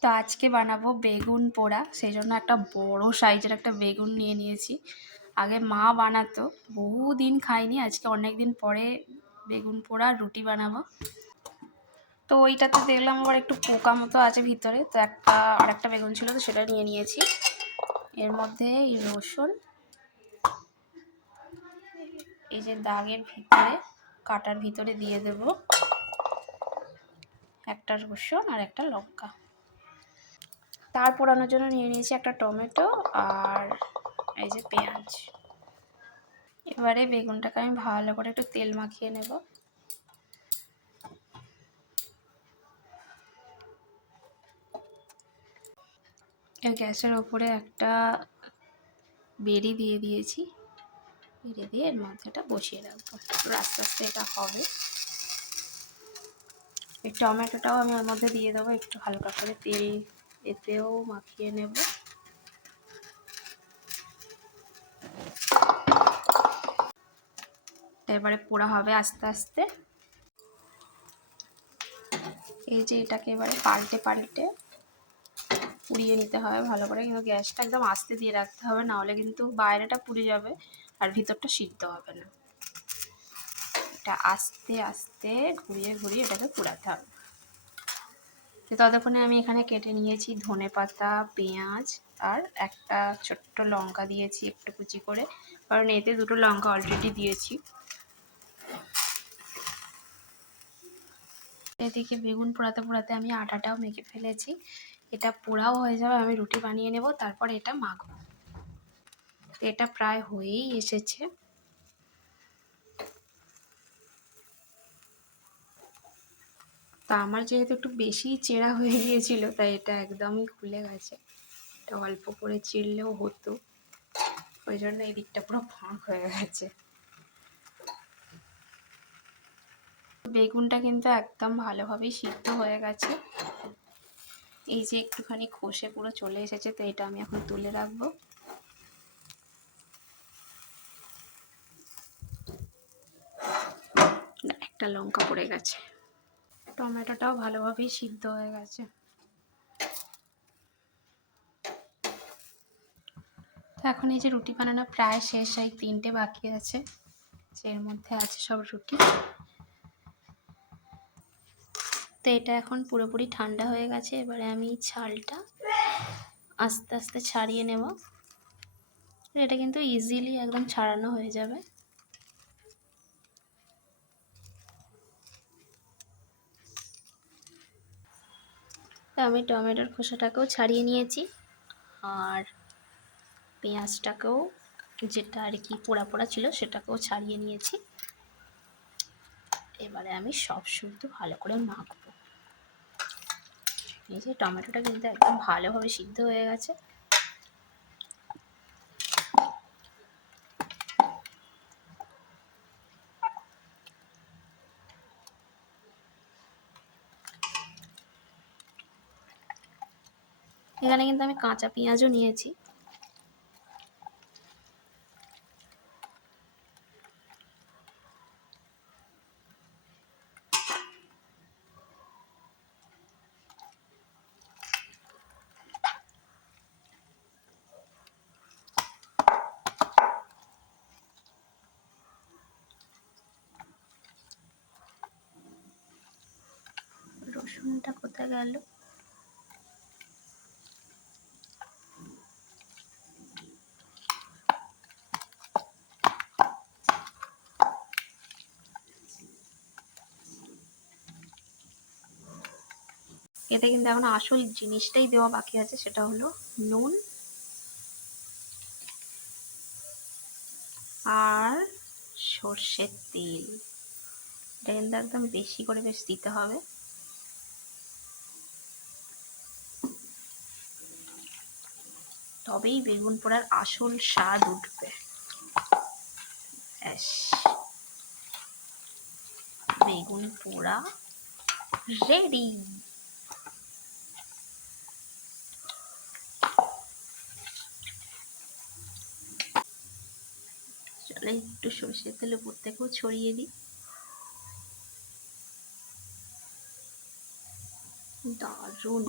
তো আজকে বানাবো বেগুন পোড়া, সেই জন্য একটা বড় সাইজের একটা বেগুন নিয়ে নিয়েছি। আগে মা বানাতো, বহুদিন খাইনি, আজকে অনেক দিন পরে বেগুন পোড়া রুটি বানাবো। তো ওইটাতে দেখলাম আবার একটু পোকা মতো আছে ভিতরে, তো আরেকটা বেগুন ছিল, তো সেটা নিয়ে নিয়েছি। এর মধ্যে এই রসুন, এই যে দাগের ভিতরে কাটার ভিতরে দিয়ে দেব একটা রসুন আর একটা লঙ্কা। তার পোড়ানোর জন্য নিয়ে নিয়েছি একটা টমেটো আর এই যে পেঁয়াজ। এবারে বেগুনটাকে আমি ভালো করে একটু তেল মাখিয়ে নেব। গ্যাসের ওপরে একটা বেড়ি দিয়ে দিয়েছি, বেড়ে দিয়ে এর মধ্যে এটা বসিয়ে রাখবো, আস্তে আস্তে এটা হবে। এই টমেটোটাও আমি ওর মধ্যে দিয়ে দেবো, একটু হালকা করে তেল এতেও মাখিয়ে নেব। এবারে পোড়া হবে আস্তে আস্তে। এই যে এটাকে এবারে পাল্টে পাল্টে পুড়িয়ে নিতে হবে ভালো করে, কিন্তু গ্যাসটা একদম আস্তে দিয়ে রাখতে হবে, নাহলে কিন্তু বাইরেটা পুড়ে যাবে আর ভিতরটা সিদ্ধ হবে না। এটা আস্তে আস্তে ঘুরিয়ে ঘুরিয়ে এটাকে পোড়াতে হবে। তো ততক্ষণে আমি এখানে কেটে নিয়েছি ধনেপাতা, পেঁয়াজ আর একটা ছোট্ট লঙ্কা দিয়েছি একটু কুচি করে, কারণ এতে দুটো লঙ্কা অলরেডি দিয়েছি। এদিকে বেগুন পোড়াতে পোড়াতে আমি আটাটাও মেখে ফেলেছি। এটা পোড়াও হয়ে যাবে, আমি রুটি বানিয়ে নেব, তারপর এটা মাখবো। এটা প্রায় হয়েই এসেছে। তা আমার যেহেতু একটু বেশি চেরা হয়ে গিয়েছিল, তাই এটা একদমই খুলে গেছে। এটা অল্প করে চিড়লেও হতো, ওই জন্য এই দিকটা পুরো ফাঁক হয়ে গেছে। বেগুনটা কিন্তু একদম ভালোভাবেই সিদ্ধ হয়ে গেছে। এই যে একটুখানি খসে পুরো চলে এসেছে, তো এটা আমি এখন তুলে রাখবো। একটা লঙ্কা পড়ে গেছে। টমেটোটাও ভালোভাবেই সিদ্ধ হয়ে গেছে। তো এখন এই যে রুটি বানানো প্রায় শেষ, এই 3টে বাকি আছে, এর মধ্যে আছে সব রুটি। তো এটা এখন পুরোপুরি ঠান্ডা হয়ে গেছে, এবারে আমি ছালটা আস্তে আস্তে ছাড়িয়ে নেব। এটা কিন্তু ইজিলি একদম ছাড়ানো হয়ে যাবে। তো আমি টমেটোর খোসাটাকেও ছাড়িয়ে নিয়েছি, আর পেঁয়াজটাকেও, যেটা আর কি পোড়া পোড়া ছিল, সেটাকেও ছাড়িয়ে নিয়েছি। এবারে আমি সব শুদ্ধ ভালো করে মাখবো। এই যে টমেটোটা কিন্তু একদম ভালোভাবে সিদ্ধ হয়ে গেছে। এখানে কিন্তু আমি কাঁচা পেঁয়াজও নিয়েছি। রসুনটা কোথায় গেল? এতে কিন্তু এখন আসল জিনিসটাই দেওয়া বাকি আছে, সেটা হলো নুন আর সর্ষের তেল। এটা কিন্তু একদম বেশি করে বেশ দিতে হবে। তবেই বেগুন পোড়ার আসল স্বাদ উঠবে। ব্যাস, বেগুন পোড়া রেডি। চলে একটু সর্ষের তেল উপর থেকেও ছড়িয়ে দিই। দারুণ।